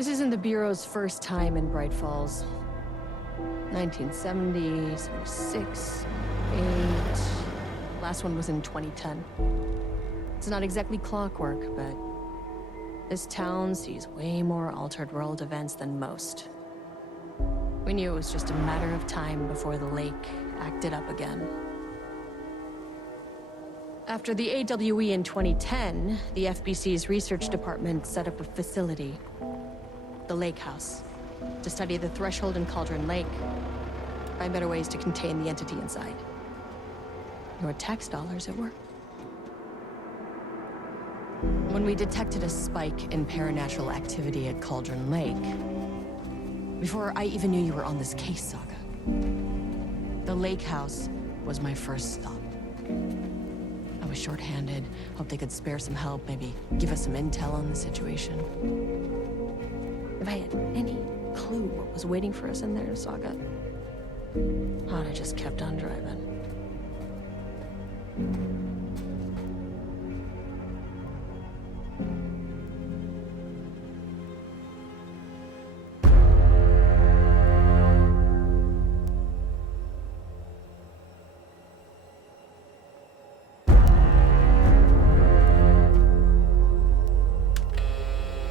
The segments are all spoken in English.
This isn't the Bureau's first time in Bright Falls. 1970, 76, 8... Last one was in 2010. It's not exactly clockwork, but this town sees way more altered world events than most. We knew it was just a matter of time before the lake acted up again. After the AWE in 2010, the FBC's research department set up a facility, the Lake House, to study the Threshold and Cauldron Lake, find better ways to contain the entity inside. Your tax dollars at work. When we detected a spike in paranatural activity at Cauldron Lake, before I even knew you were on this case, Saga, the Lake House was my first stop. I was short-handed, hoped they could spare some help, maybe give us some intel on the situation. If I had any clue what was waiting for us in there, Saga, I'd have just kept on driving.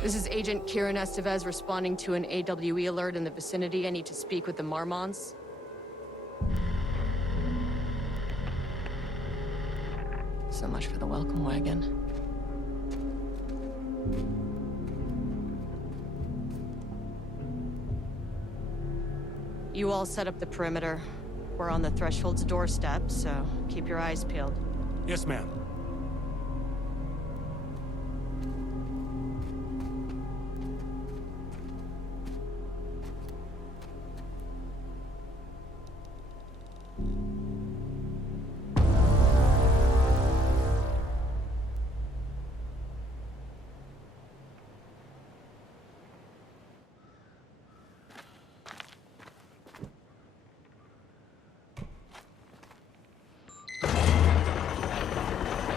This is Agent Kieran Estevez responding to an AWE alert in the vicinity. I need to speak with the Marmonts. So much for the welcome wagon. You all set up the perimeter. We're on the Threshold's doorstep, so keep your eyes peeled. Yes, ma'am.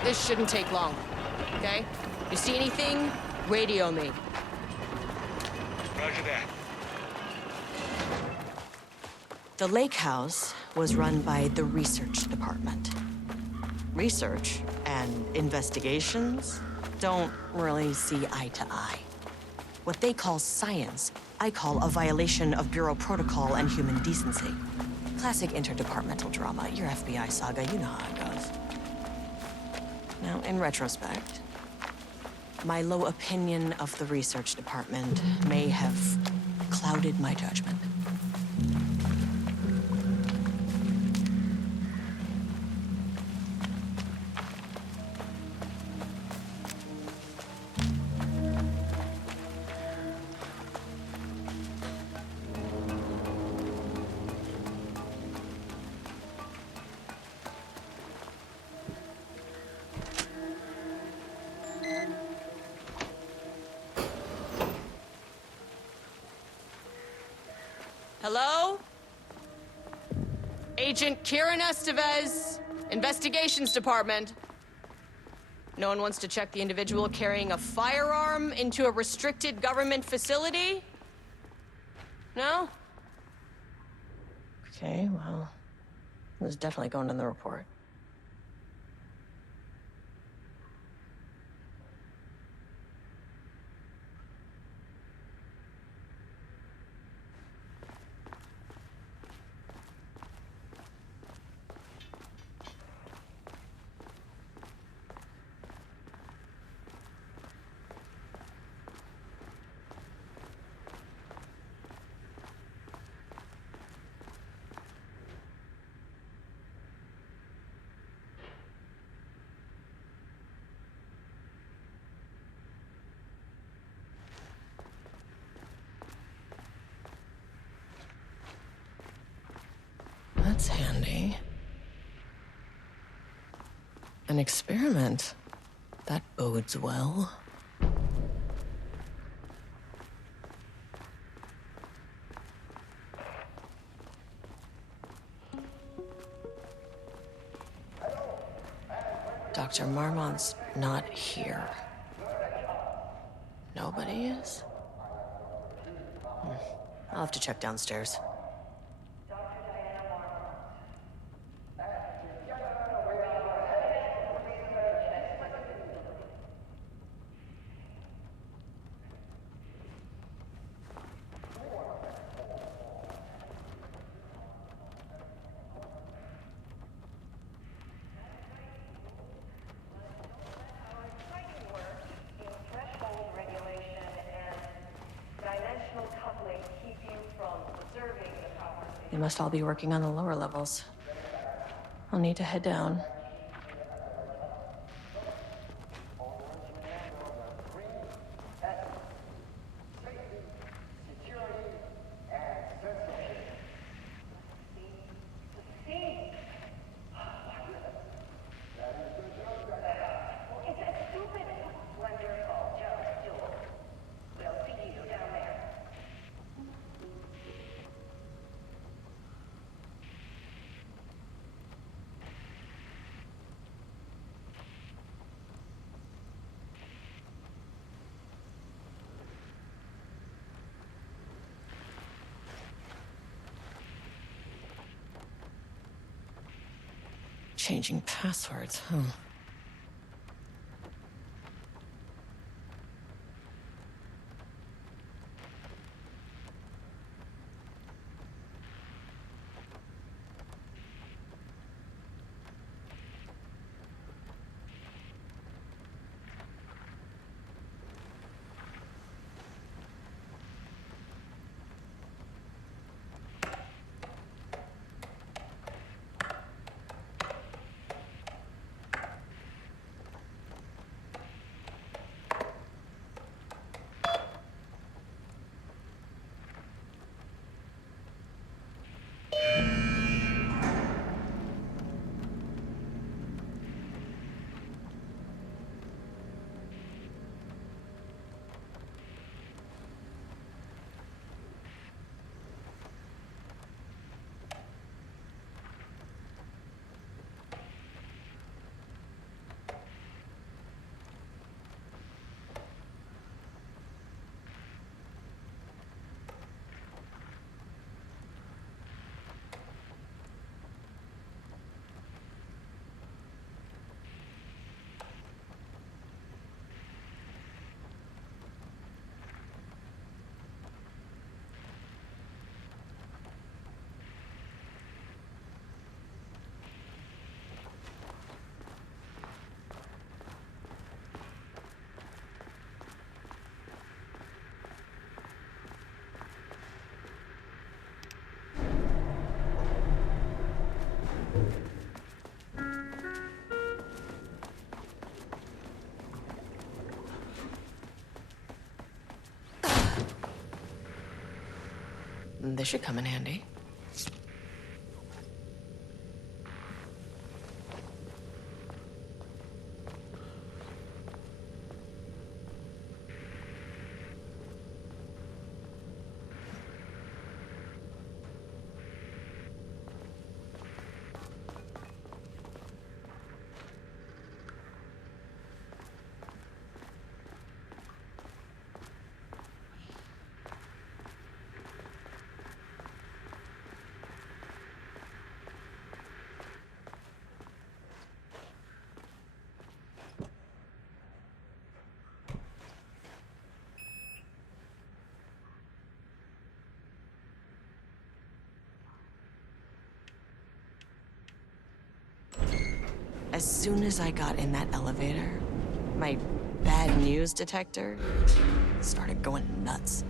This shouldn't take long, okay? You see anything, radio me. Roger that. The Lake House was run by the research department. Research and investigations don't really see eye to eye. What they call science, I call a violation of Bureau protocol and human decency. Classic interdepartmental drama. Your FBI saga, you know how it goes. Now, in retrospect, my low opinion of the research department may have clouded my judgment. Hello? Agent Kieran Estevez, Investigations Department. No one wants to check the individual carrying a firearm into a restricted government facility? No? Okay, well, it was definitely going in the report. That's handy. An experiment. That bodes well. Dr. Marmont's not here. Nobody is? I'll have to check downstairs. They must all be working on the lower levels. I'll need to head down. Changing passwords, huh? This should come in handy. As soon as I got in that elevator, my bad news detector started going nuts.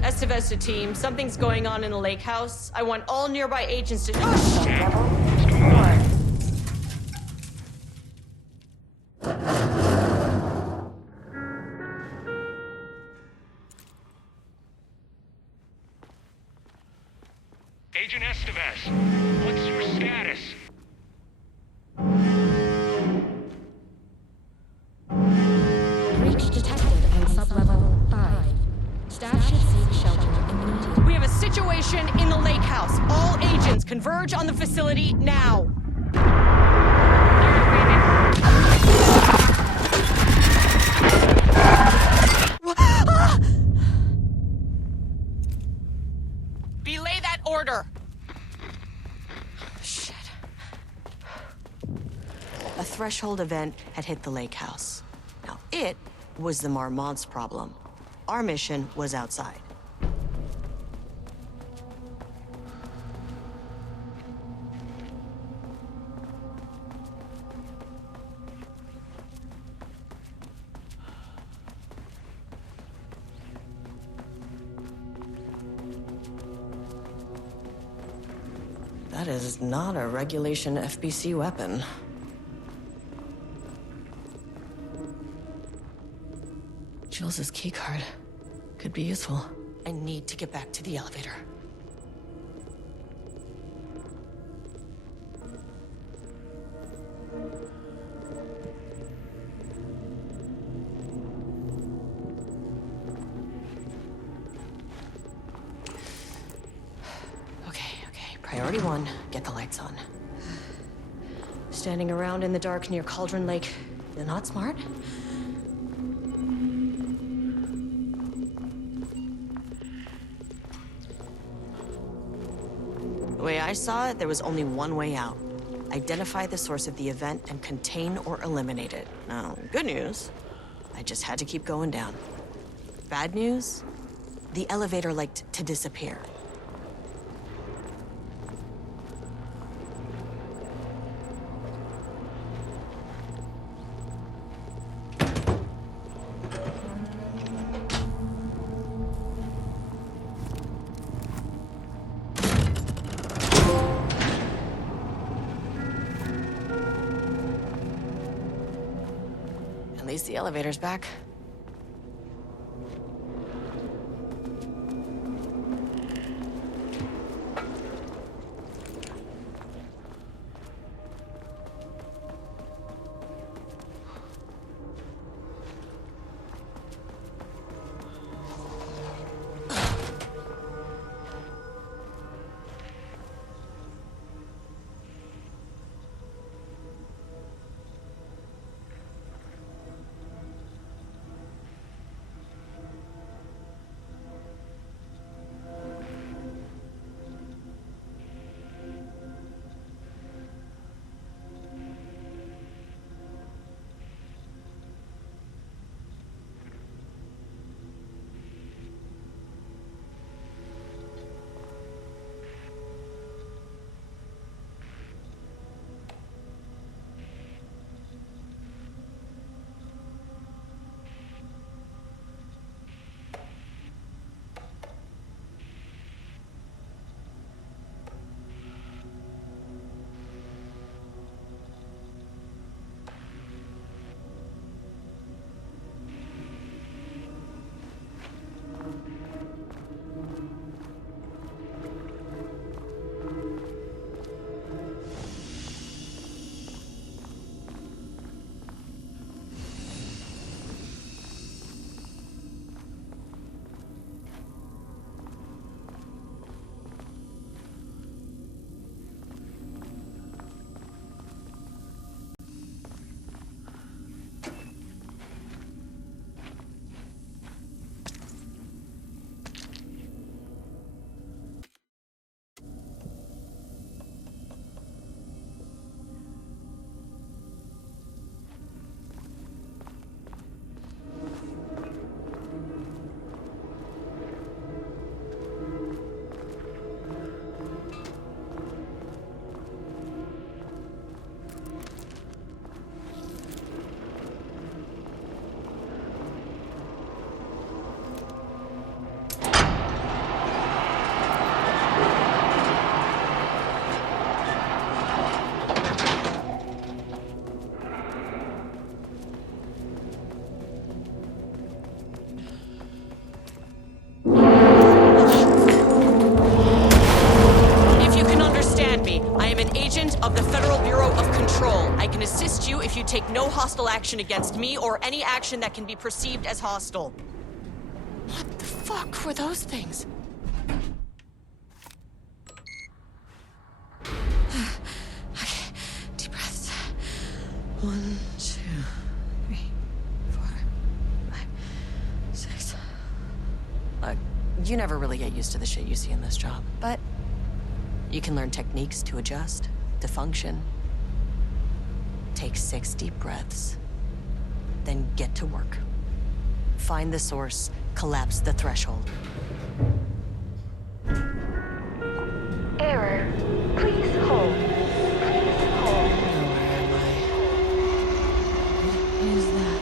Estevez to team, something's going on in the lake house. I want all nearby agents to... Oh, shit! What's going on? Agent Estevez, what's your status? Breach detected on sublevel 5. Staff should seek shelter immediately. We have a situation in the lake house. All agents converge on the facility now. order! Shit. A threshold event had hit the lake house. Now, it was the Marmont's problem. Our mission was outside. That is not a regulation FBC weapon. Jules' keycard could be useful. I need to get back to the elevator. Okay. Priority one, get the lights on. Standing around in the dark near Cauldron Lake, not smart? The way I saw it, there was only one way out. Identify the source of the event and contain or eliminate it. Now, good news, I just had to keep going down. Bad news, the elevator liked to disappear. At least the elevator's back. Of the Federal Bureau of Control. I can assist you if you take no hostile action against me or any action that can be perceived as hostile. What the fuck were those things? Okay, deep breaths. 1, 2, 3, 4, 5, 6. Look, you never really get used to the shit you see in this job, but You can learn techniques to adjust, to function. Take 6 deep breaths, then get to work. Find the source, collapse the threshold. Error. Please hold. Please hold. Where am I? What is that?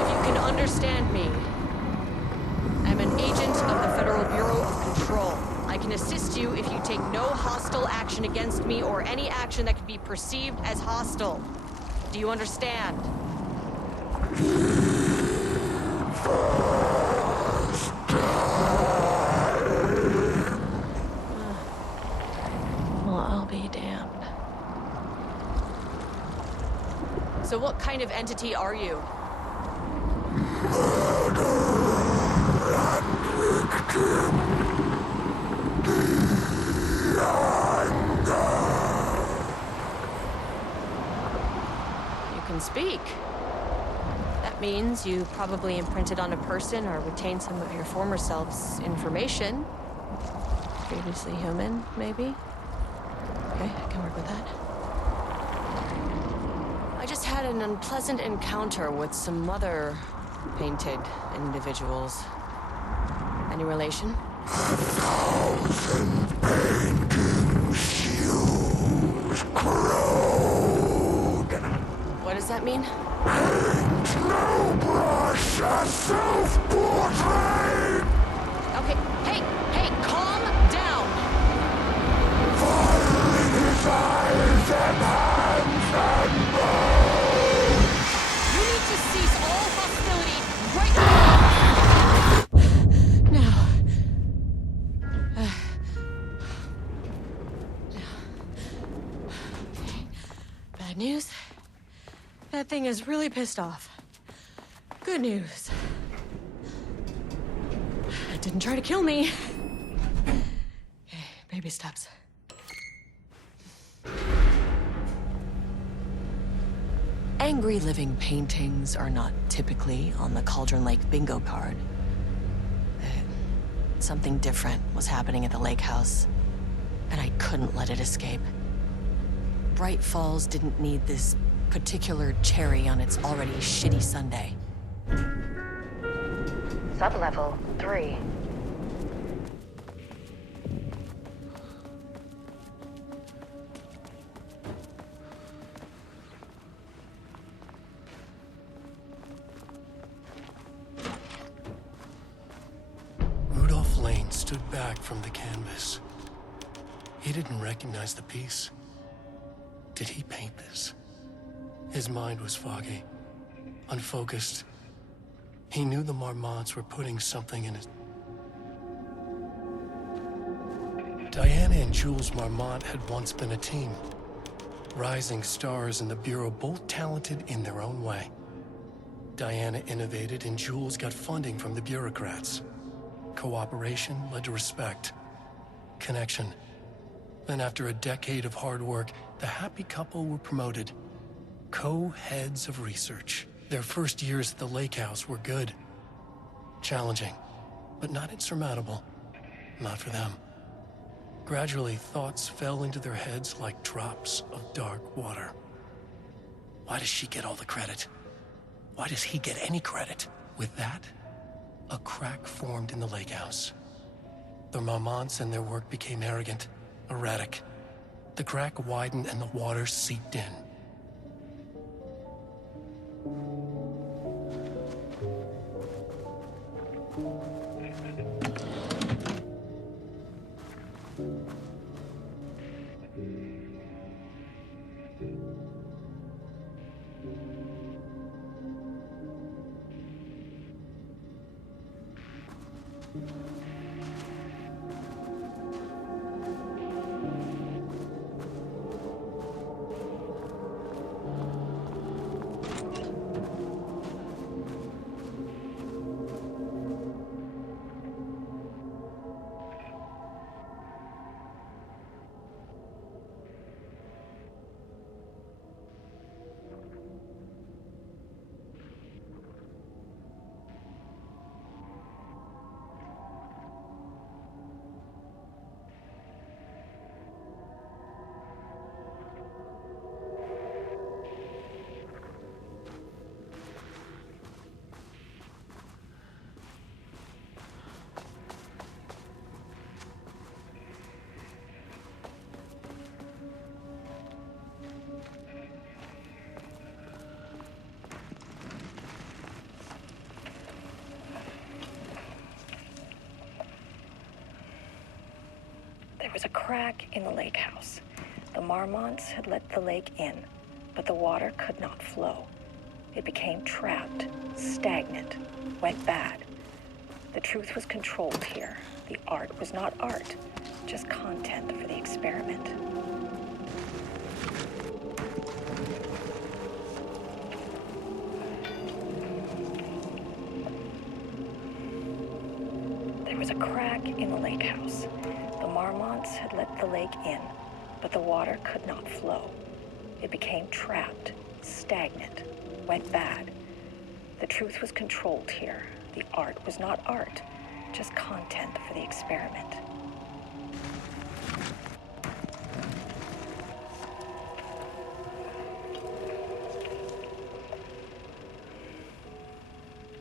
If you can understand me, I'm an agent of the Federal Bureau of Control. I can assist you if you take no hostile action against me or any action that could be perceived as hostile. Do you understand? Well, I'll be damned. So what kind of entity are you? You can speak. That means you probably imprinted on a person or retained some of your former self's information. Previously human, maybe? Okay, I can work with that. I just had an unpleasant encounter with some other painted individuals. Any relation? What does that mean? Okay, hey, calm down! You need to cease all hostility right now! Bad news? That thing is really pissed off. Good news. It didn't try to kill me. Okay, baby steps. Angry living paintings are not typically on the Cauldron Lake bingo card. Something different was happening at the lake house, and I couldn't let it escape. Bright Falls didn't need this particular cherry on its already shitty sundae. Sublevel 3. Rudolph Lane stood back from the canvas. He didn't recognize the piece. Did he paint this? His mind was foggy, unfocused. He knew the Marmonts were putting something in his... Diana and Jules Marmont had once been a team. Rising stars in the Bureau, both talented in their own way. Diana innovated and Jules got funding from the bureaucrats. Cooperation led to respect, connection. Then after a decade of hard work, the happy couple were promoted. Co-heads of research. Their first years at the lake house were good. Challenging, but not insurmountable. Not for them. Gradually, thoughts fell into their heads like drops of dark water. Why does she get all the credit? Why does he get any credit? With that, a crack formed in the lake house. The Marmonts and their work became arrogant, erratic. The crack widened and the water seeped in. There was a crack in the lake house. The Marmonts had let the lake in, but the water could not flow. It became trapped, stagnant, went bad. The truth was controlled here. The art was not art, just content for the experiment. There was a crack in the lake house. The Marmonts had let the lake in, but the water could not flow. It became trapped, stagnant, went bad. The truth was controlled here. The art was not art, just content for the experiment.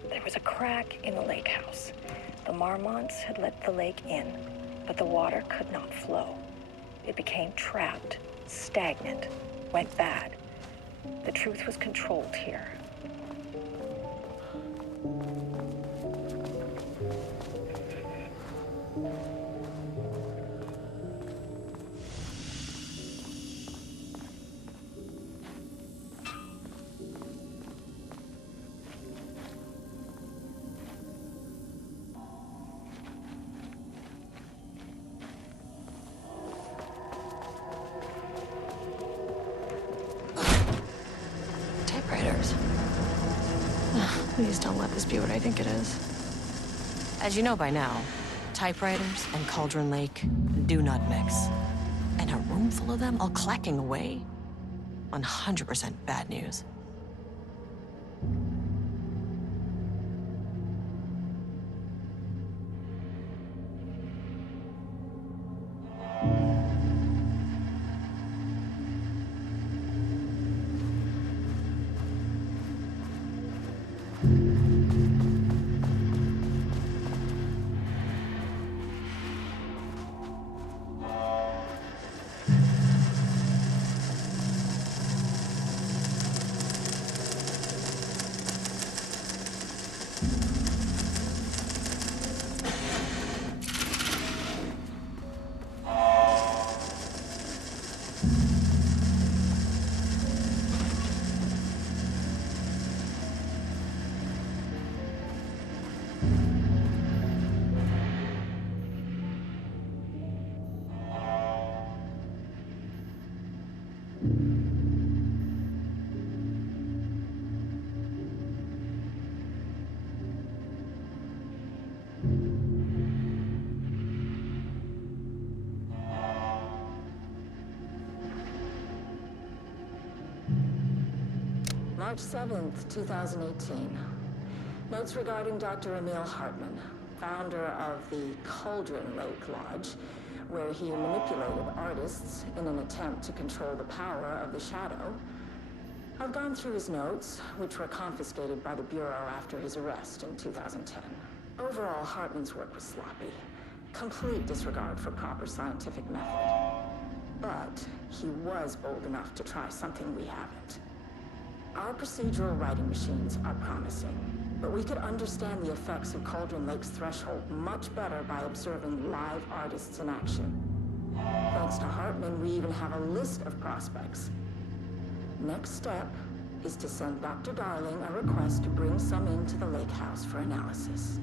There was a crack in the lake house. The Marmonts had let the lake in, but the water could not flow. It became trapped, stagnant, went bad. The truth was controlled here. Typewriters. Please don't let this be what I think it is. As you know by now, typewriters and Cauldron Lake do not mix. And a room full of them all clacking away? 100% bad news. March 7th, 2018. Notes regarding Dr. Emil Hartman, founder of the Cauldron Lake Lodge, where he manipulated artists in an attempt to control the power of the shadow. I've gone through his notes, which were confiscated by the Bureau after his arrest in 2010. Overall, Hartman's work was sloppy. Complete disregard for proper scientific method. But he was bold enough to try something we haven't. Our procedural writing machines are promising, but we could understand the effects of Cauldron Lake's threshold much better by observing live artists in action. Thanks to Hartman, we even have a list of prospects. Next step is to send Dr. Darling a request to bring some into the lake house for analysis.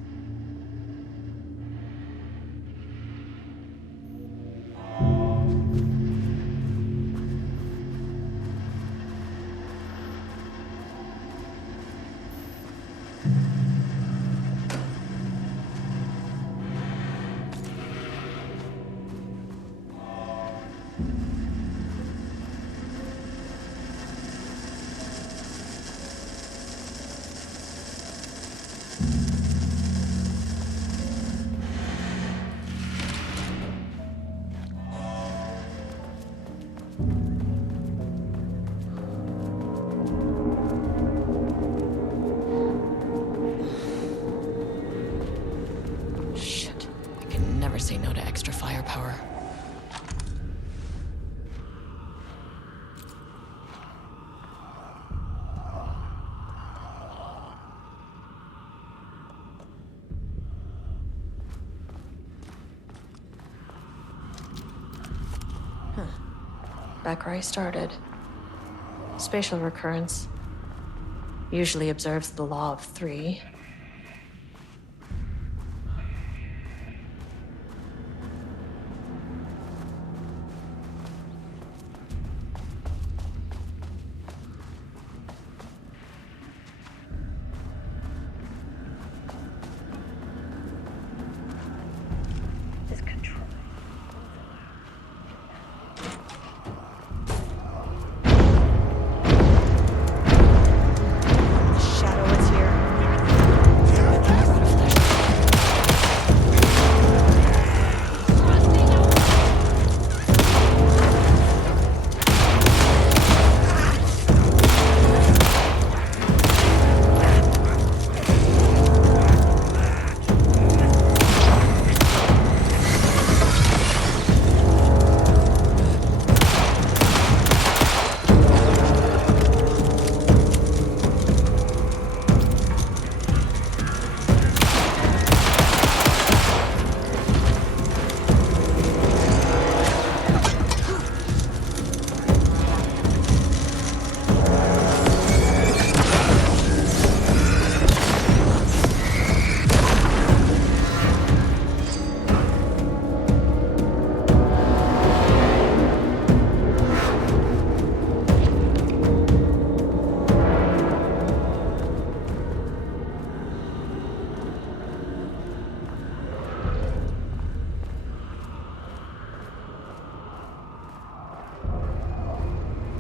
Say no to extra firepower. back where I started. Spatial recurrence usually observes the law of three. This control. Shadow is here.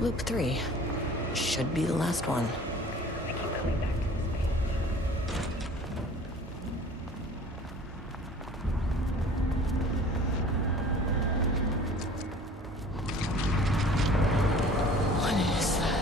Loop 3. Should be the last one. I keep coming back to this page. What is that?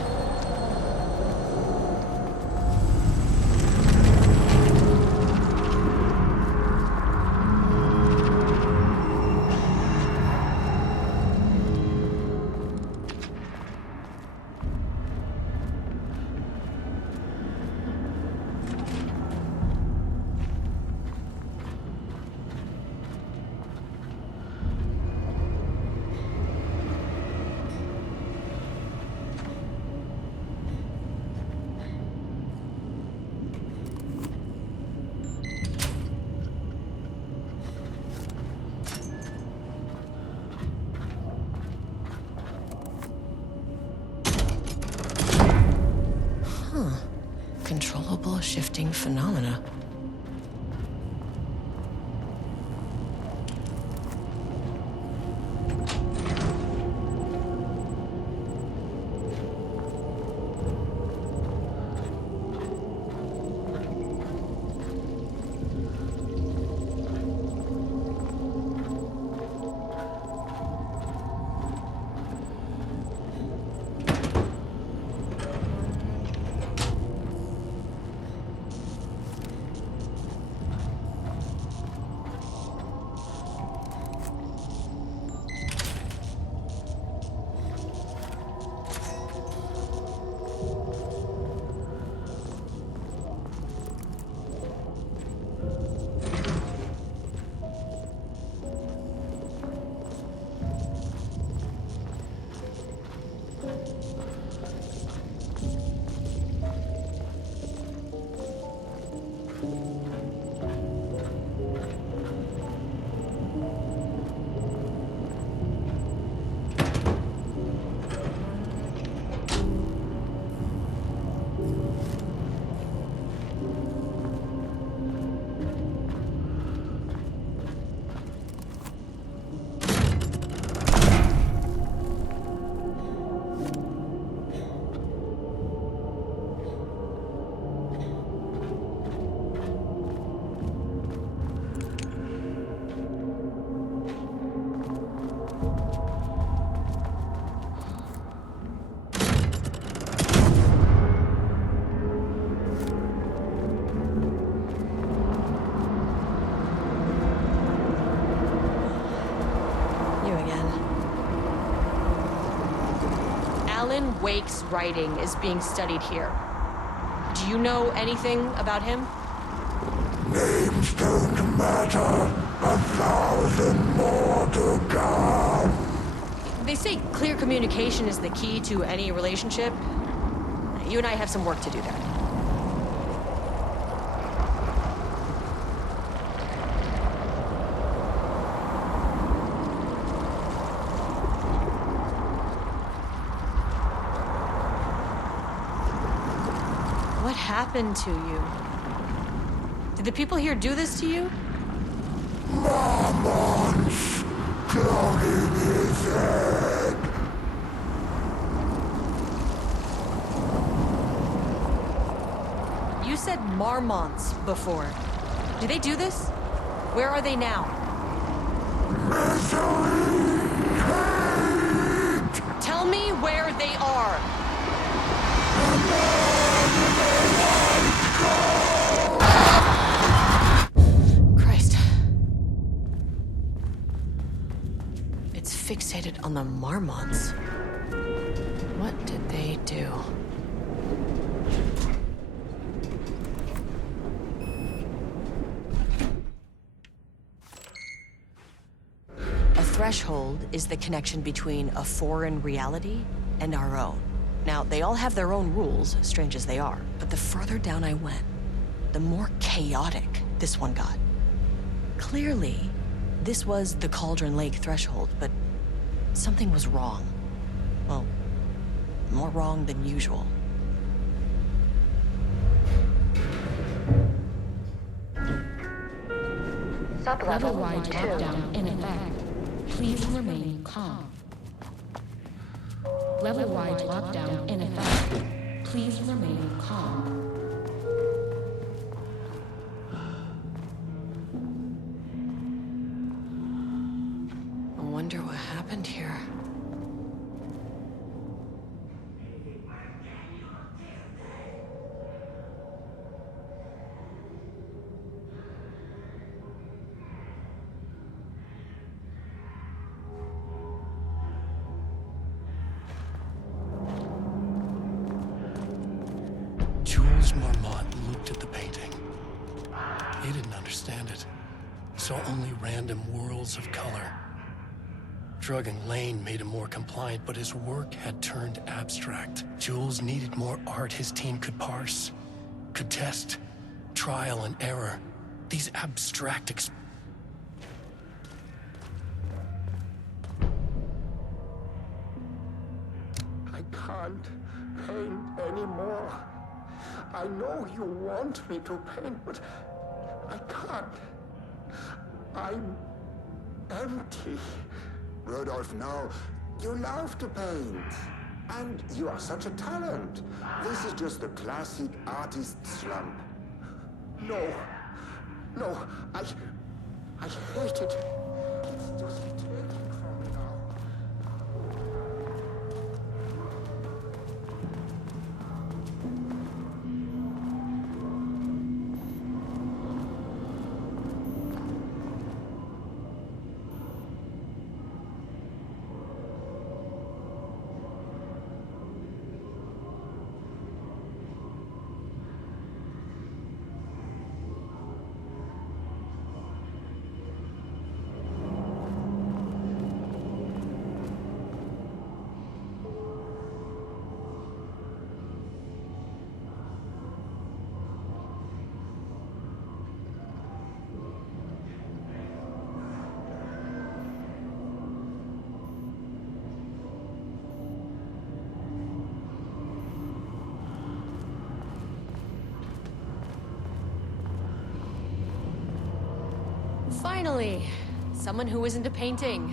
Controllable shifting phenomena. Alan Wake's writing is being studied here. Do you know anything about him? Names don't matter. 1,000 more to come. They say clear communication is the key to any relationship. You and I have some work to do there. What happened to you? Did the people here do this to you? Marmont's cloning his head. You said Marmonts before. Do they do this? Where are they now? Misery, hate. Tell me where they are. Christ. It's fixated on the Marmonts. What did they do? A threshold is the connection between a foreign reality and our own. Now, they all have their own rules, strange as they are, but the further down I went, the more chaotic this one got. Clearly, this was the Cauldron Lake threshold, but something was wrong. Well, more wrong than usual. Level-wide lockdown in effect. Please remain calm. Level-wide lockdown in effect. Please remain calm. I wonder what happened here. Jules Marmont looked at the painting. He didn't understand it. Saw only random whirls of color. Drugging Lane made him more compliant, but his work had turned abstract. Jules needed more art his team could parse, could test, trial and error. These abstract I can't paint anymore. I know you want me to paint, but I can't. I'm empty. Rudolph, now, you love to paint. And you are such a talent. This is just the classic artist slump. No. No, I hate it. It's just taken from me now. Finally, someone who isn't a painting.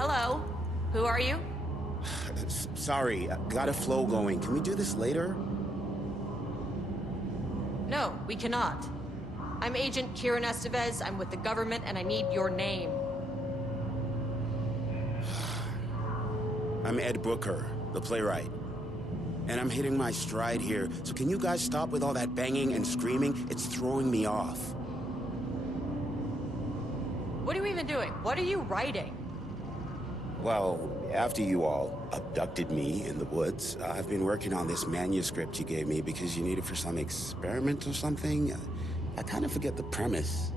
hello. Who are you? Sorry, got a flow going. Can we do this later? No, we cannot. I'm Agent Kieran Estevez. I'm with the government, and I need your name. I'm Ed Brooker, the playwright. And I'm hitting my stride here, so can you guys stop with all that banging and screaming? It's throwing me off. What are you even doing? What are you writing? Well, after you all abducted me in the woods, I've been working on this manuscript you gave me because you need it for some experiment or something. I kind of forget the premise.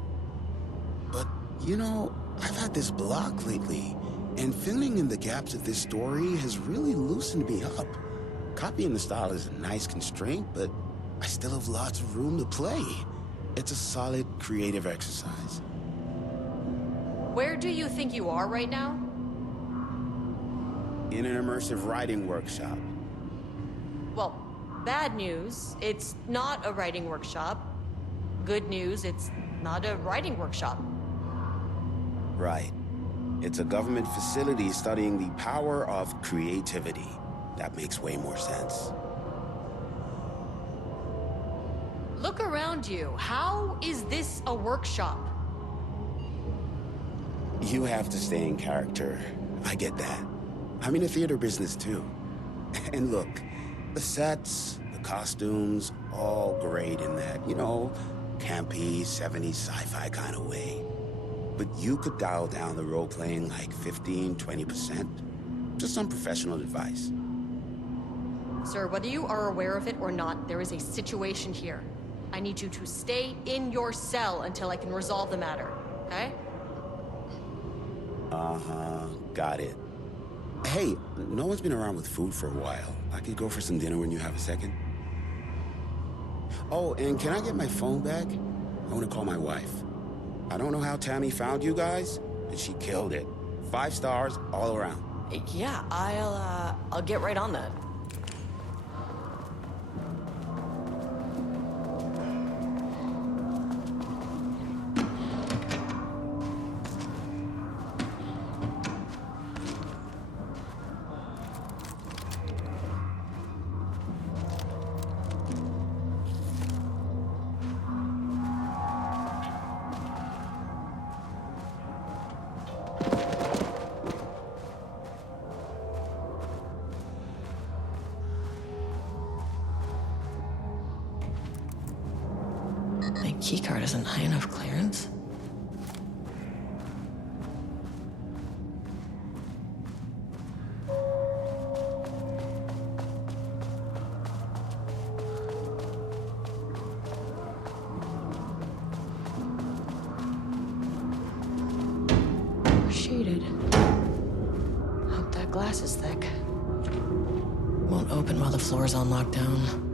But, you know, I've had this block lately, and filling in the gaps of this story has really loosened me up. Copying the style is a nice constraint, but I still have lots of room to play. It's a solid creative exercise. Where do you think you are right now? In an immersive writing workshop. Well, bad news, it's not a writing workshop. Good news, it's not a writing workshop. Right. It's a government facility studying the power of creativity. That makes way more sense. Look around you. How is this a workshop? You have to stay in character. I get that. I'm in the theater business too. And look, the sets, the costumes, all great in that, you know, campy, 70s sci-fi kind of way. But you could dial down the role-playing like 15, 20%. Just some professional advice. Sir, whether you are aware of it or not, there is a situation here. I need you to stay in your cell until I can resolve the matter, okay? Uh-huh, got it. Hey, no one's been around with food for a while. I could go for some dinner when you have a second. Oh, and can I get my phone back? I want to call my wife. I don't know how Tammy found you guys, but she killed it. 5 stars all around. Yeah, I'll get right on that. My keycard isn't high enough clearance. Shaded. Hope that glass is thick. Won't open while the floor's on lockdown.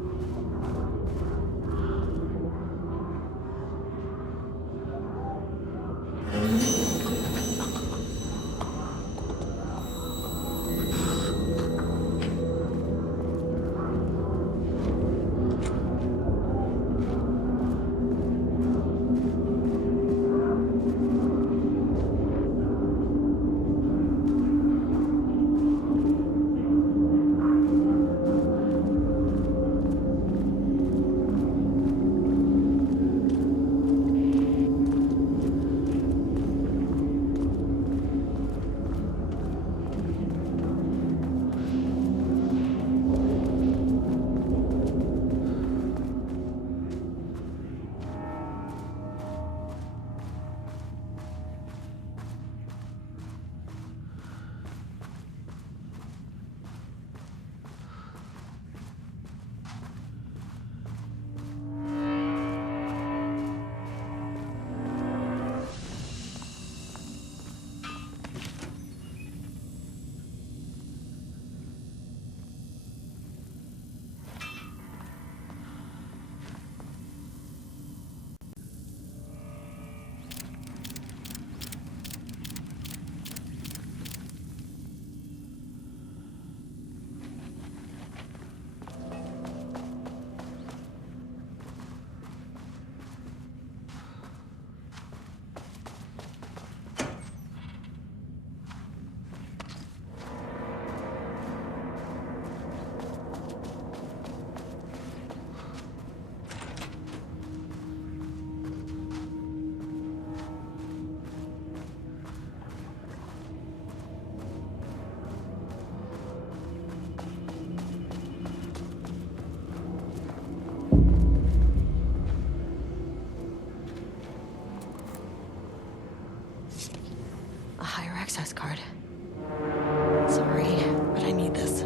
Sorry, but I need this.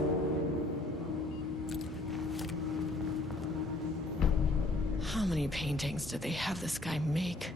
How many paintings did they have this guy make?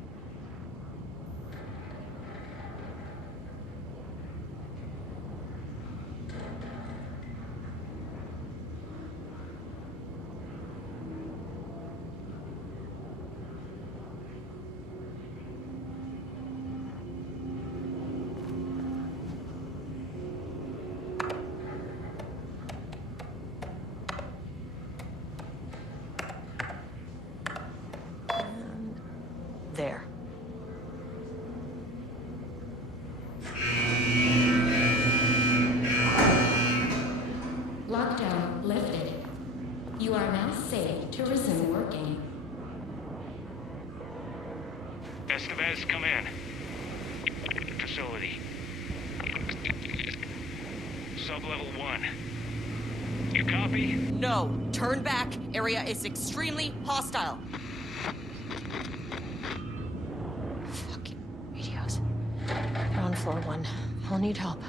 There. Lockdown lifted. You are now safe to resume working. Estevez, come in. Facility. Sub-level 1. You copy? No, turn back. Area is extremely hostile. Fucking radios. They're on floor 1. I'll need help.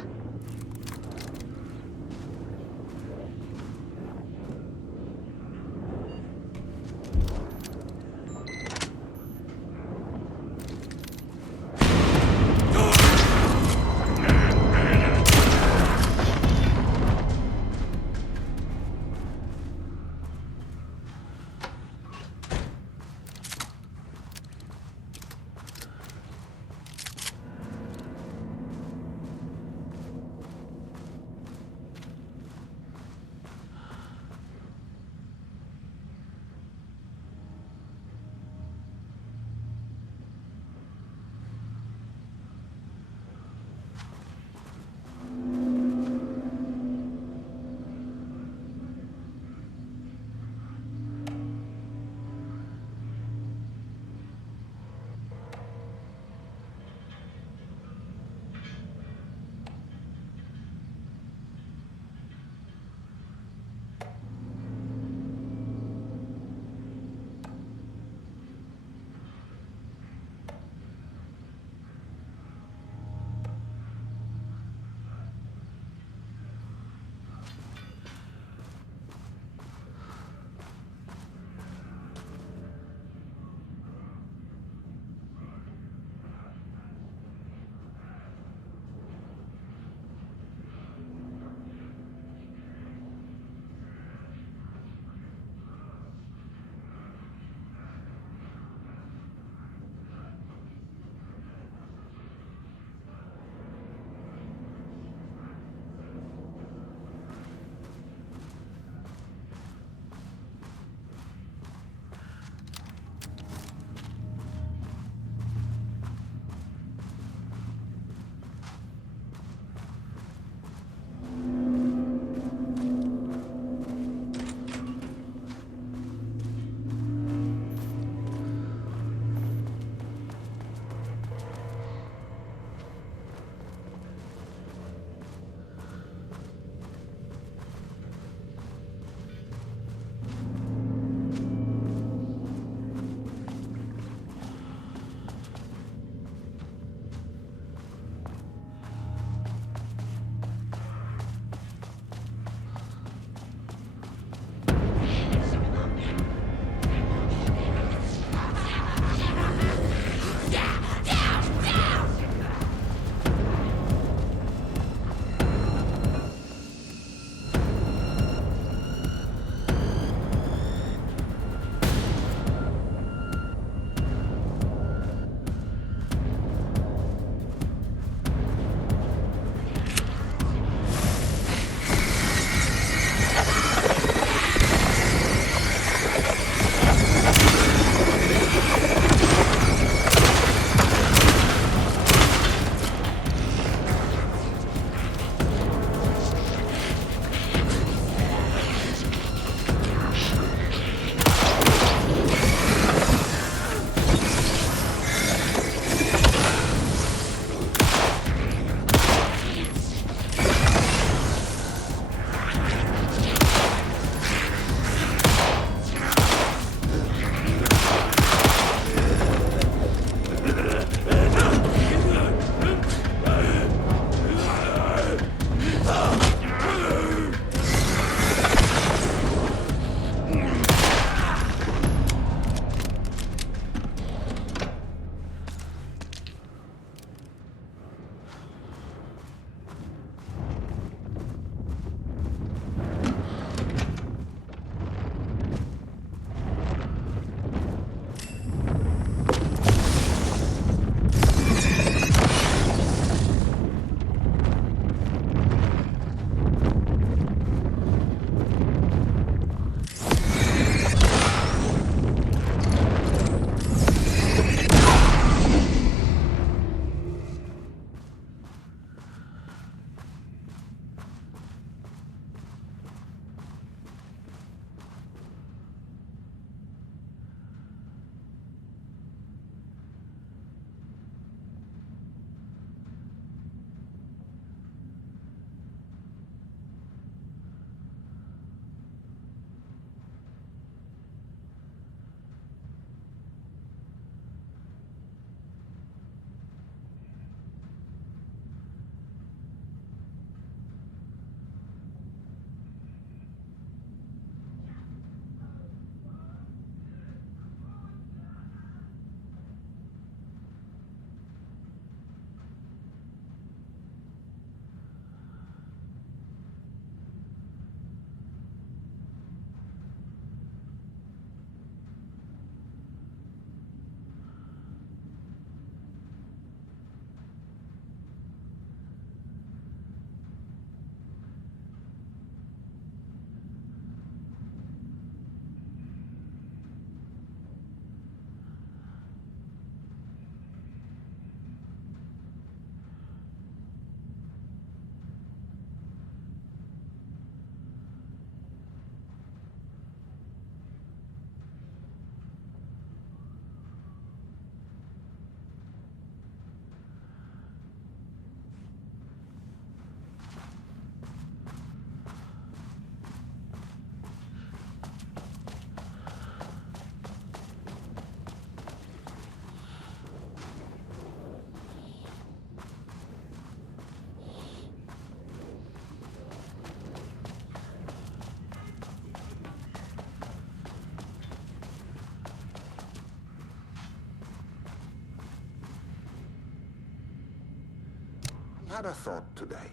had a thought today.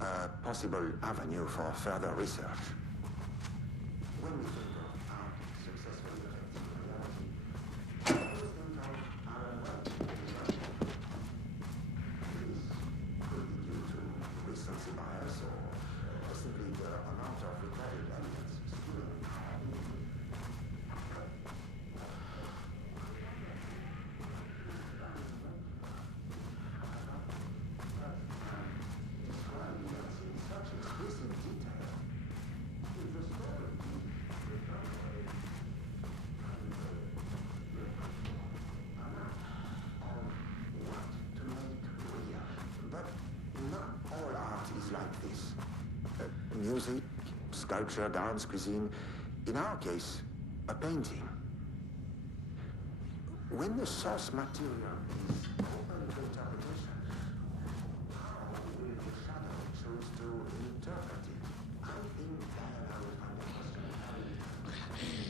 A possible avenue for further research. When we think of art successfully affecting reality, we always think of our work. This could be due to recency bias or simply the amount of recorded evidence skewing our thinking. Like this. Music, sculpture, dance, cuisine. In our case, a painting. When the source material is open to interpretation, how will the shadow choose to interpret it? I think Diana will find the question very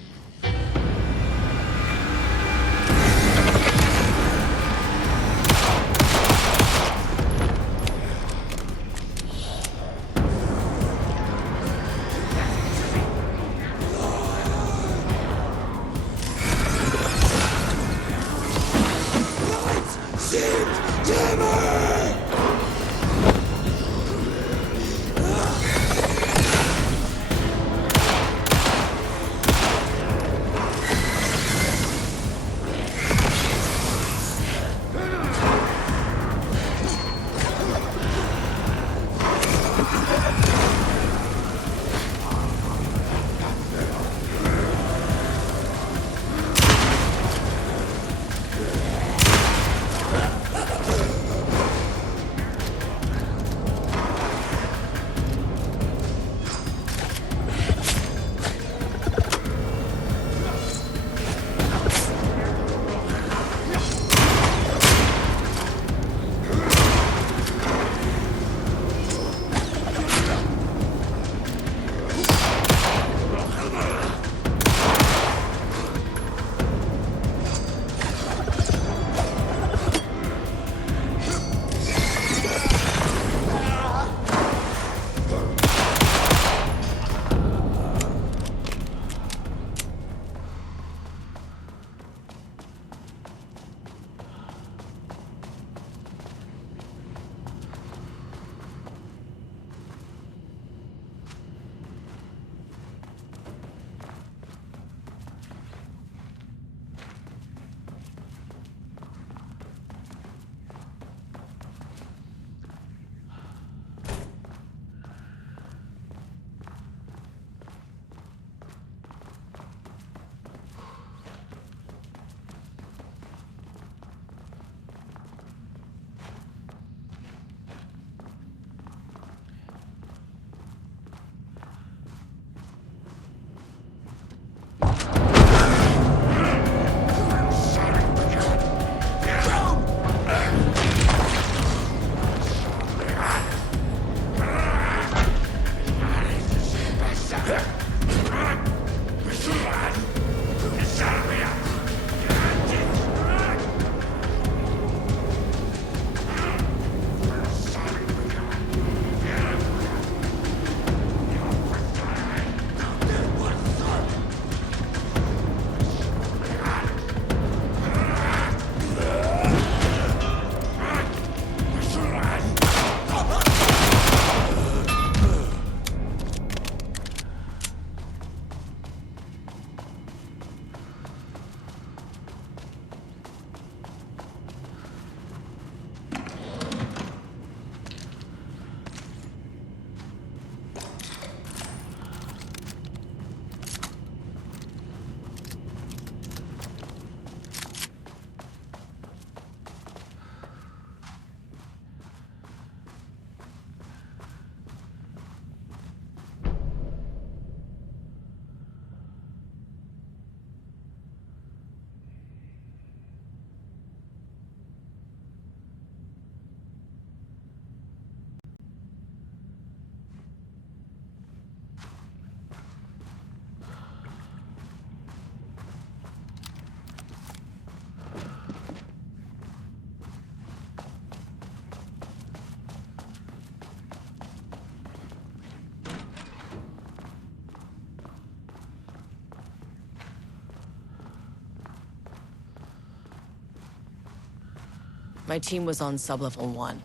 My team was on sublevel 1.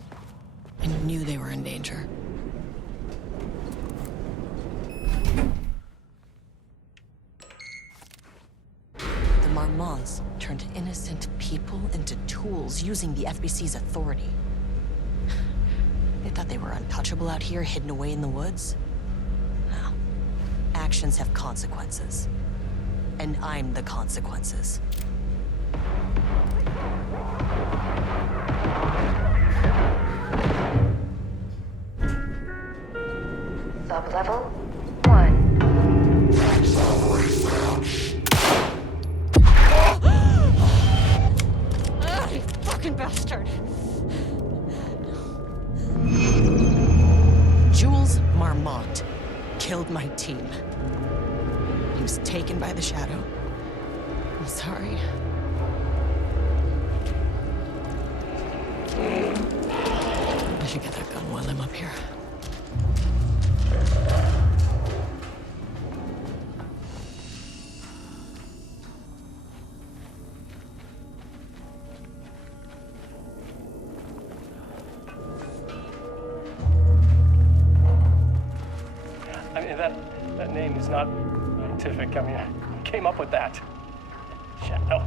I knew they were in danger. The Marmonts turned innocent people into tools using the FBC's authority. They thought they were untouchable out here, hidden away in the woods. No. Actions have consequences. And I'm the consequences. Sublevel 1. You fucking bastard! Jules Marmont killed my team. He was taken by the Shadow. I'm sorry. I should get that gun while I'm up here. I mean, that name is not scientific. I mean, I came up with that. Shadow.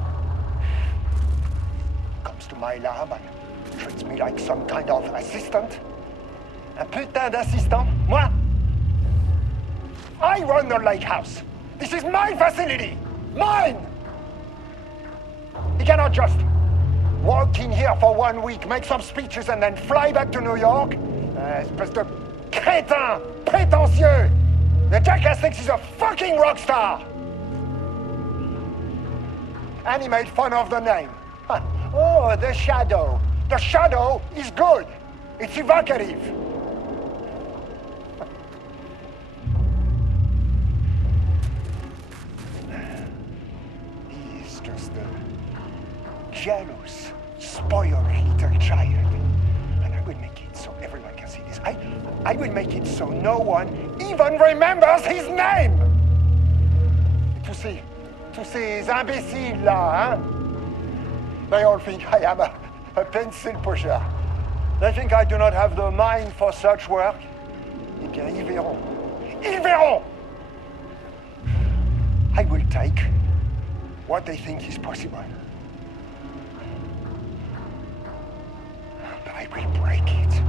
Comes to my lab and treats me like some kind of assistant. Un putain d'assistant? Moi? I run the lake house. This is my facility. Mine! He cannot just walk in here for 1 week, make some speeches, and then fly back to New York. Espèce de crétin, prétentieux. The jackass thinks he's a fucking rock star. And he made fun of the name. Huh. Oh, the Shadow. The Shadow is good. It's evocative. He's just a jealous, spoiled little child. And I will make it so everyone can see this. I will make it so no one even remembers his name. To ces imbéciles là, hein? They all think I am a pencil pusher. They think I do not have the mind for such work. Eh bien, ils verront. Ils verront! I will take what they think is possible. But I will break it.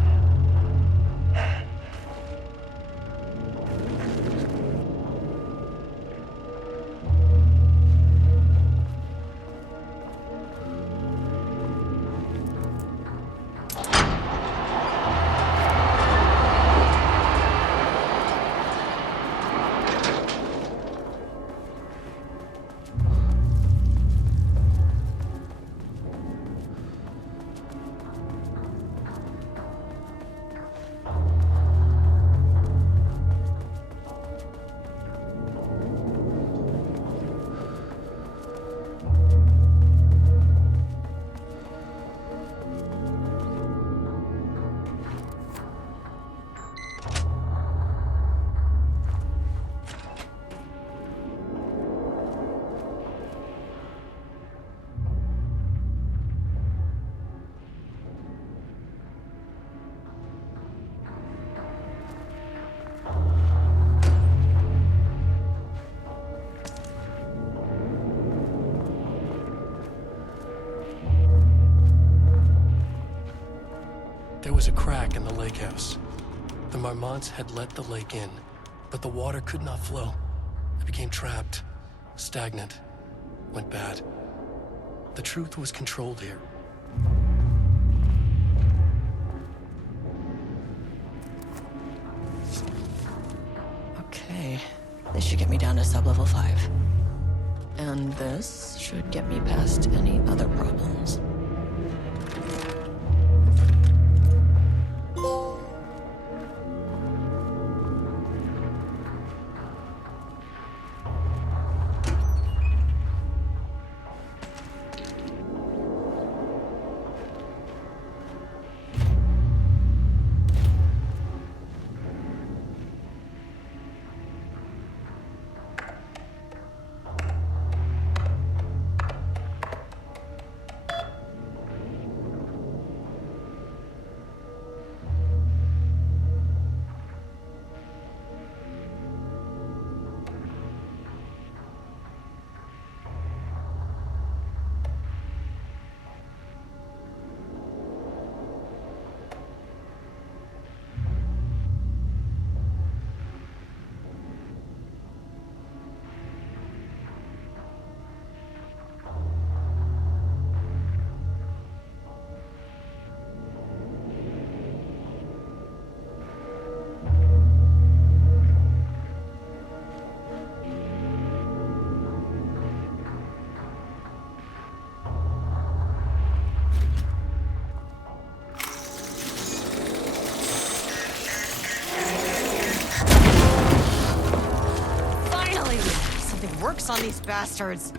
There was a crack in the lake house. The Marmonts had let the lake in, but the water could not flow. It became trapped, stagnant, went bad. The truth was controlled here. Okay, this should get me down to sublevel 5. And this should get me past any other problems. focus on these bastards.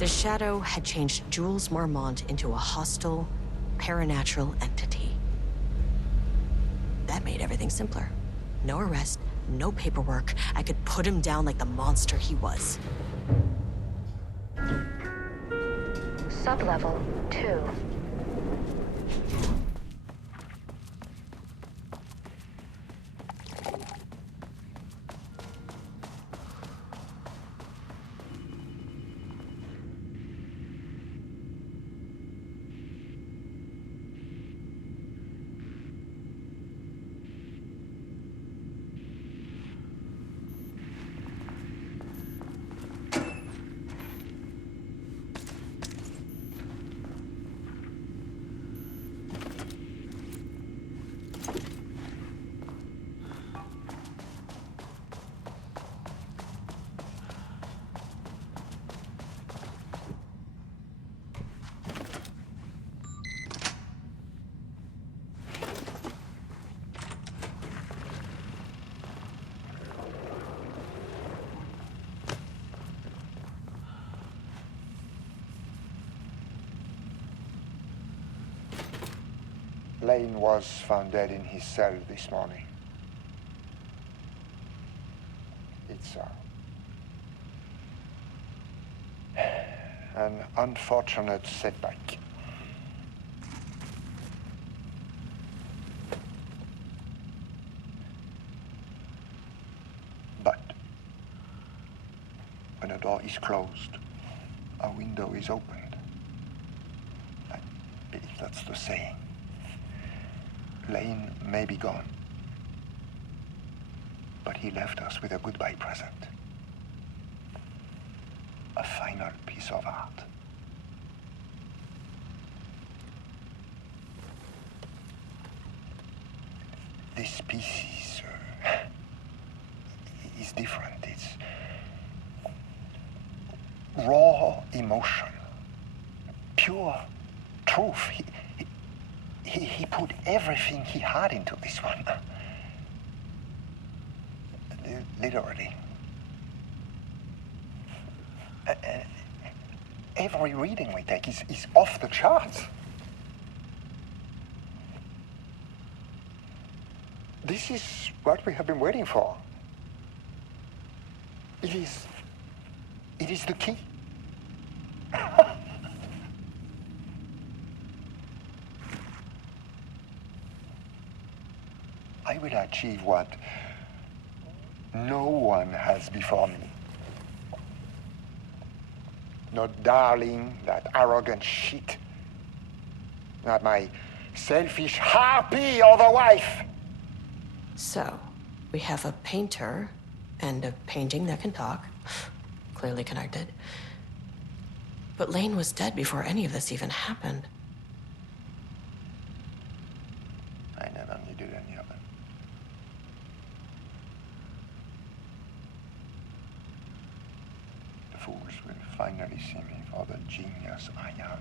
The Shadow had changed Jules Marmont into a hostile, paranatural entity. That made everything simpler. No arrest, no paperwork. I could put him down like the monster he was. Sublevel 2. Lane was found dead in his cell this morning. It's an unfortunate setback. But when a door is closed, a window is opened. I believe that's the saying. Lane may be gone, but he left us with a goodbye present. A final piece of art. This piece is different. It's raw emotion, pure truth. He put everything he had into this one. Literally. Every reading we take is off the charts. This is what we have been waiting for. It is the key. I will achieve what no one has before me. Not darling, that arrogant shit. Not my selfish harpy or the wife. So, we have a painter and a painting that can talk. Clearly connected. But Lane was dead before any of this even happened. I never needed any of it. The fools will finally see me for the genius I am.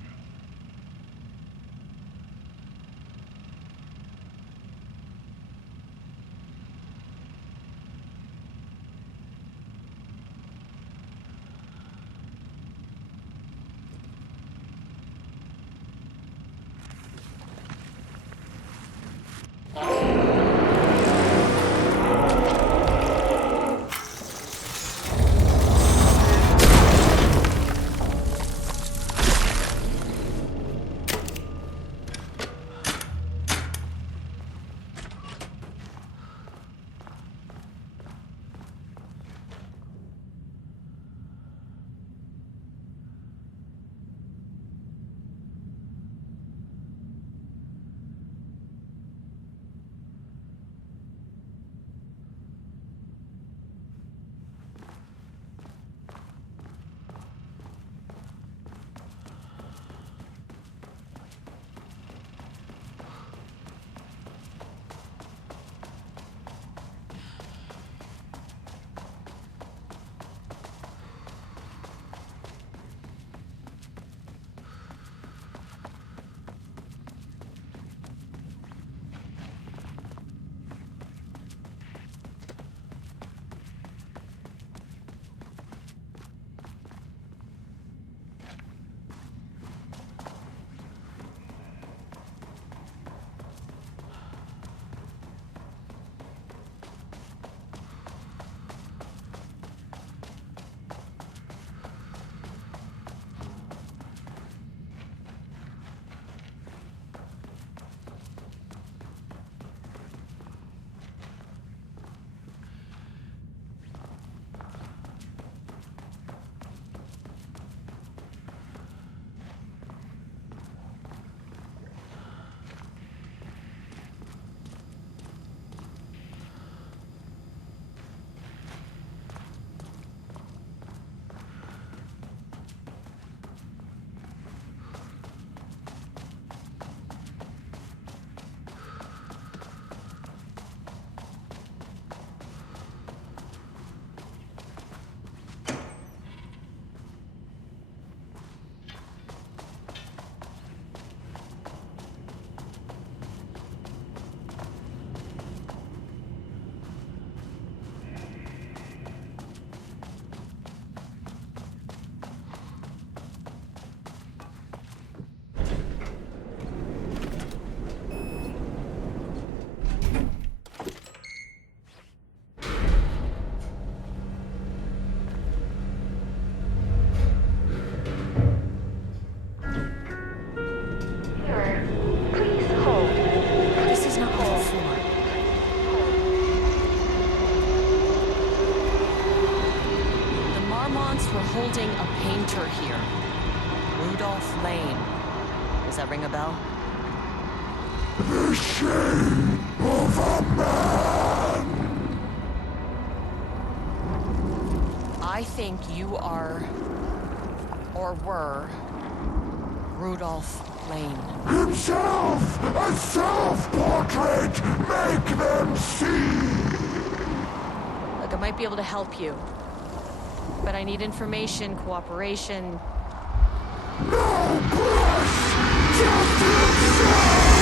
holding a painter here. Rudolph Lane. Does that ring a bell? The shame of a man! I think you are, or were, Rudolph Lane. Himself! A self-portrait! Make them see! Look, I might be able to help you. But I need information, cooperation. No brush! Just inside!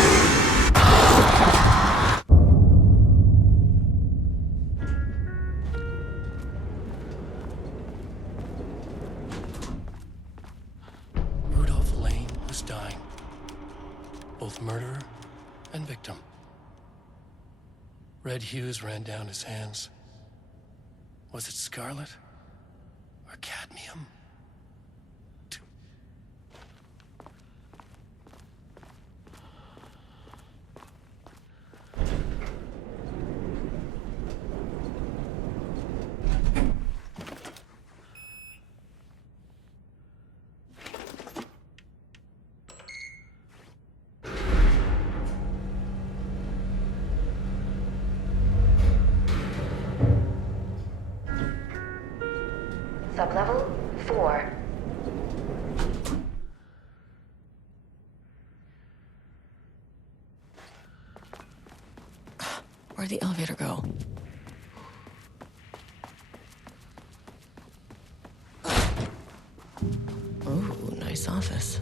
Rudolph Lane was dying. Both murderer and victim. Red hues ran down his hands. Was it scarlet or cadmium? Sublevel 4. Where'd the elevator go? Ooh, nice office.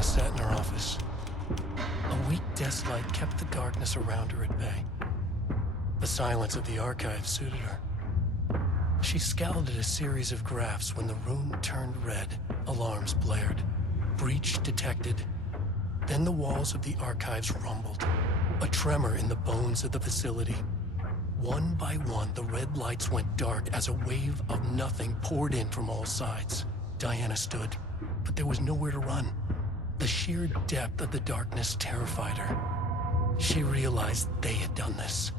Sat in her office. A weak desk light kept the darkness around her at bay. The silence of the archive suited her. She scowled at a series of graphs when the room turned red. Alarms blared. Breach detected. Then the walls of the archives rumbled. A tremor in the bones of the facility. One by one, the red lights went dark as a wave of nothing poured in from all sides. Diana stood, but there was nowhere to run. The sheer depth of the darkness terrified her. She realized they had done this.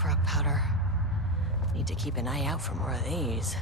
blackrock powder. Need to keep an eye out for more of these.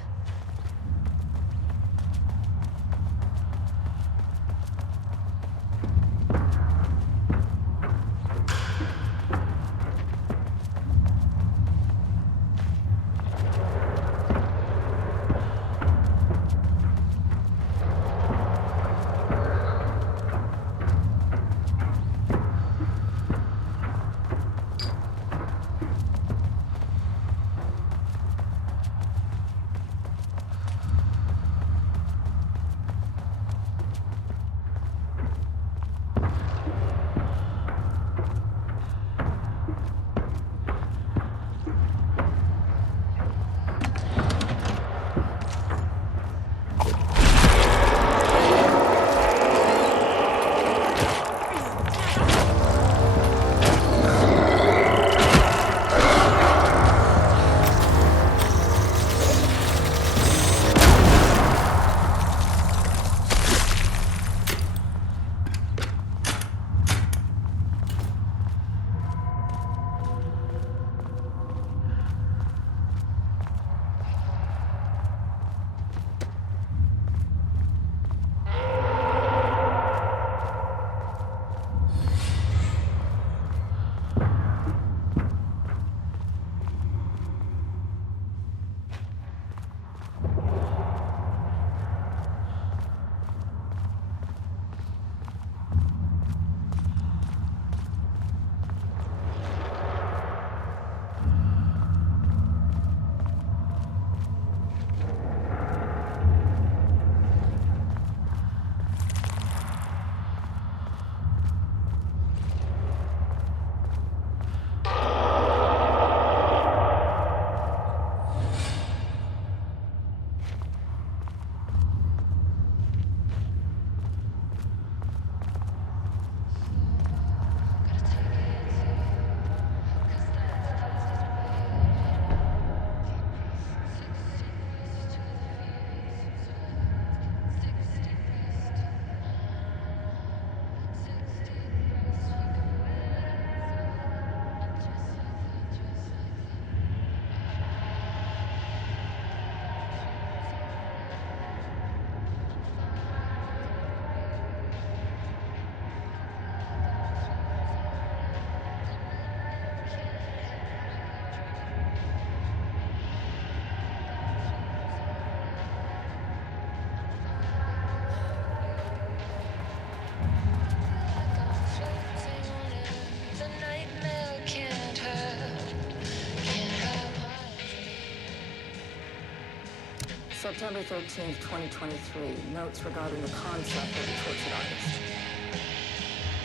September 13th, 2023. Notes regarding the concept of the tortured artist.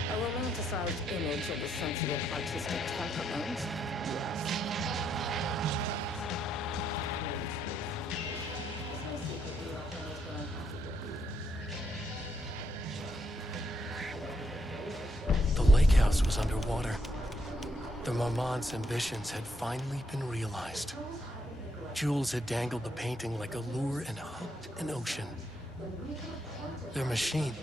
A romanticized image of the sensitive artistic temperament. Yes. The lake house was underwater. The Marmont's ambitions had finally been realized. Jules had dangled the painting like a lure and hooked an ocean. Their machine.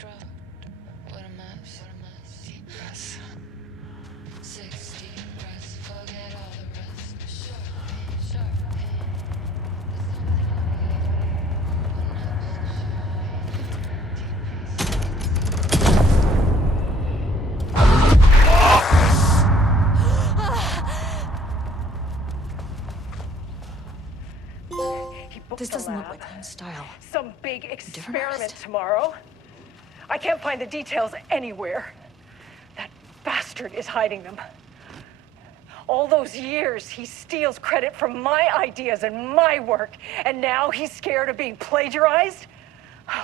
What a mess. Deep breaths. 6 deep breaths. Forget all the rest. Sharp pain. This doesn't look like Lime's style. Some big experiment artist. tomorrow. I can't find the details anywhere. That bastard is hiding them. All those years, he steals credit from my ideas and my work, and now he's scared of being plagiarized?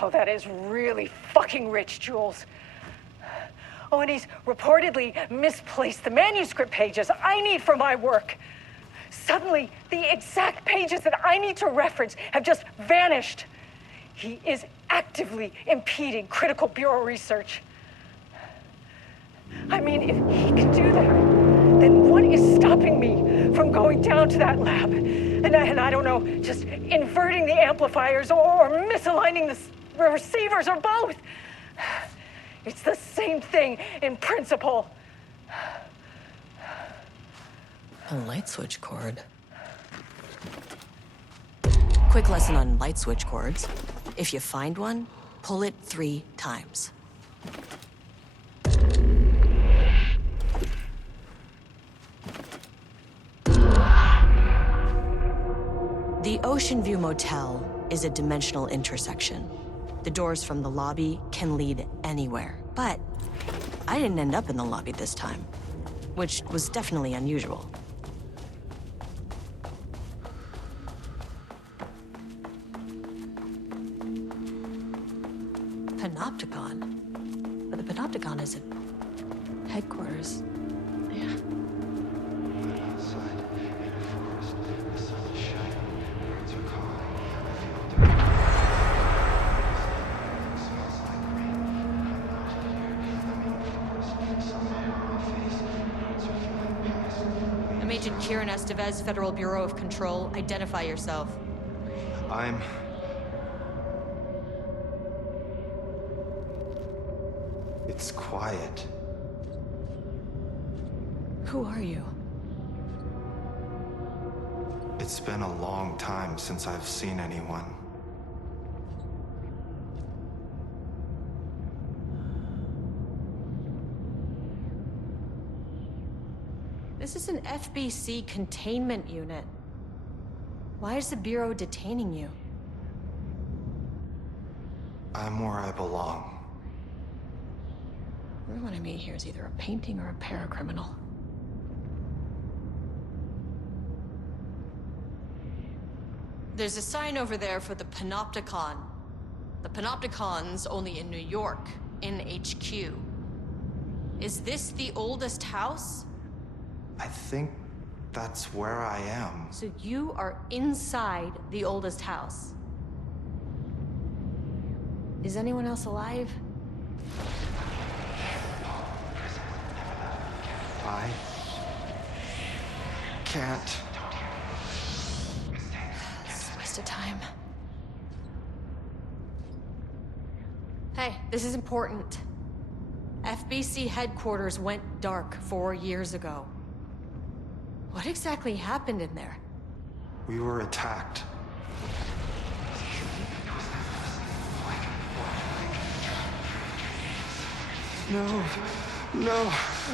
Oh, that is really fucking rich, Jules. Oh, and he's reportedly misplaced the manuscript pages I need for my work. Suddenly, the exact pages that I need to reference have just vanished. He is actively impeding critical bureau research. I mean, if he can do that, then what is stopping me from going down to that lab? And I don't know, just inverting the amplifiers or misaligning the receivers or both. It's the same thing in principle. A light switch cord. Quick lesson on light switch cords. If you find one, pull it 3 times. The Ocean View Motel is a dimensional intersection. The doors from the lobby can lead anywhere, but I didn't end up in the lobby this time, which was definitely unusual. Panopticon? But the Panopticon is at headquarters. Yeah. Outside, in a forest, the sun is shining, birds are calling, I feel dirty. It smells like rain, I'm not here, I'm in the forest, some hair on my face, birds are flying past. I'm Agent Kieran Estevez, Federal Bureau of Control. Identify yourself. It's quiet. Who are you? It's been a long time since I've seen anyone. This is an FBC containment unit. Why is the Bureau detaining you? I'm where I belong. Everyone I meet here is either a painting or a paracriminal. There's a sign over there for the Panopticon. The Panopticon's only in New York, in HQ. Is this the oldest house? I think that's where I am. So you are inside the oldest house. Is anyone else alive? I can't. It's a waste of time. Hey, this is important. FBC headquarters went dark 4 years ago. What exactly happened in there? We were attacked. No, no,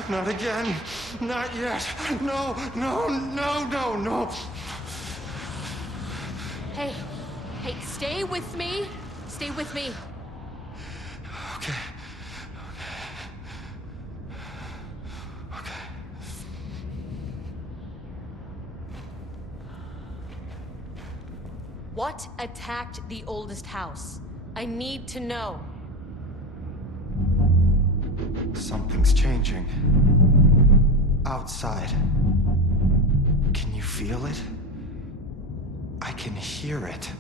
not again. Not yet. No, no, no, no, no. Hey, stay with me. Stay with me. Okay. Okay. What attacked the oldest house? I need to know. Something's changing. Outside. Can you feel it? I can hear it.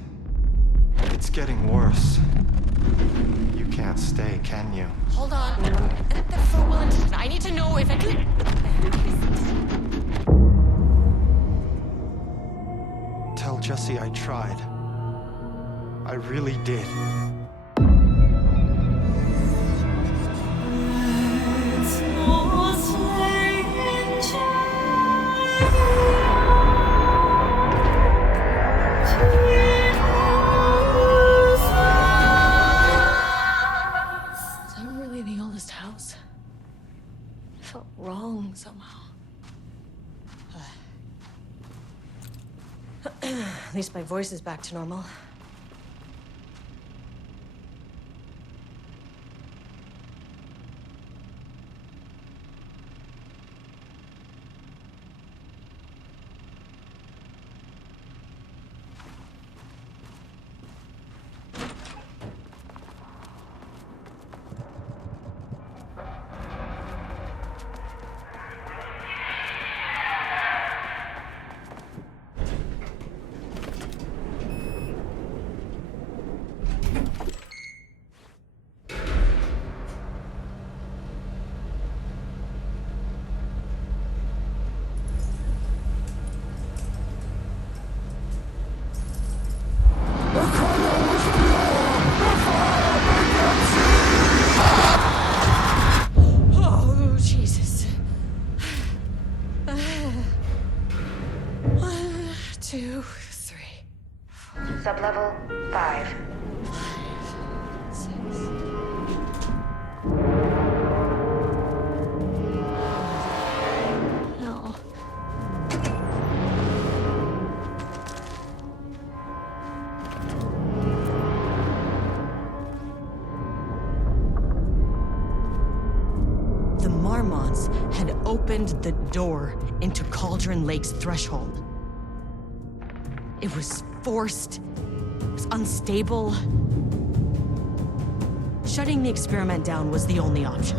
It's getting worse. You can't stay, can you? Hold on. For Wellington, I need to know if I can... Tell Jesse I tried. I really did. along somehow. At least my voice is back to normal. Oh, Jesus. 1, 2, 3. Sublevel 5. 6. No. The Marmonts had opened the door into Cauldron Lake's threshold. It was forced. It was unstable. Shutting the experiment down was the only option.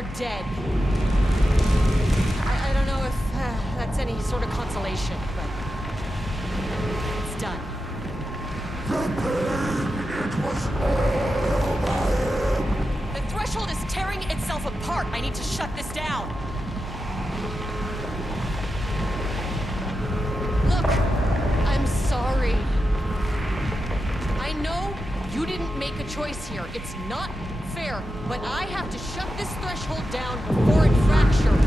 you're dead. I don't know if that's any sort of consolation, but it's done. The threshold is tearing itself apart. I need to shut this down. Look, I'm sorry. I know you didn't make a choice here. It's not fair, but I have to shut this threshold down before it fractures.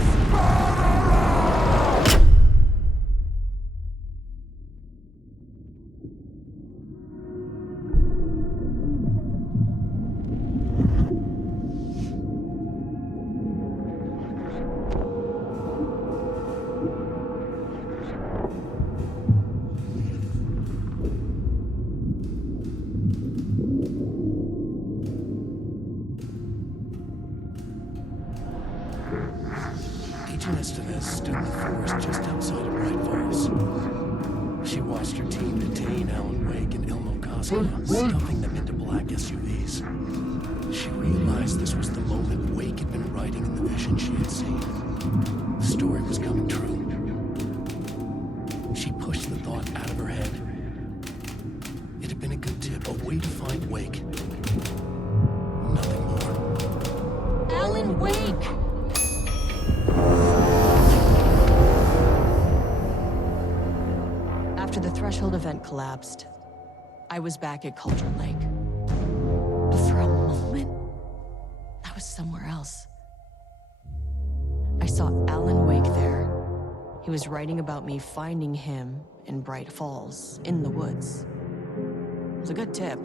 Agent Estevez stood in the forest just outside of Bright Falls. She watched her team detain Alan Wake and Ilmo Koska, stuffing them into black SUVs. She realized this was the moment Wake had been writing in the vision she had seen. The story was coming true. She pushed the thought out of her head. It had been a good tip, a way to find Wake. Nothing more. Alan Wake! After the threshold event collapsed, I was back at Cauldron Lake. But for a moment, I was somewhere else. I saw Alan Wake there. He was writing about me finding him in Bright Falls, in the woods. It was a good tip.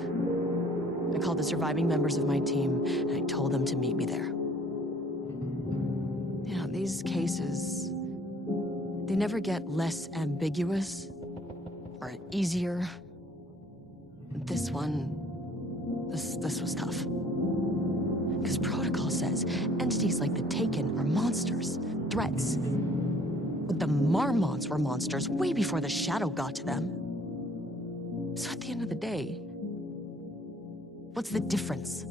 I called the surviving members of my team, and I told them to meet me there. You know, these cases, they never get less ambiguous or easier. This one, this was tough. Because protocol says entities like the Taken are monsters, threats. But the Marmonts were monsters way before the Shadow got to them. So at the end of the day, what's the difference?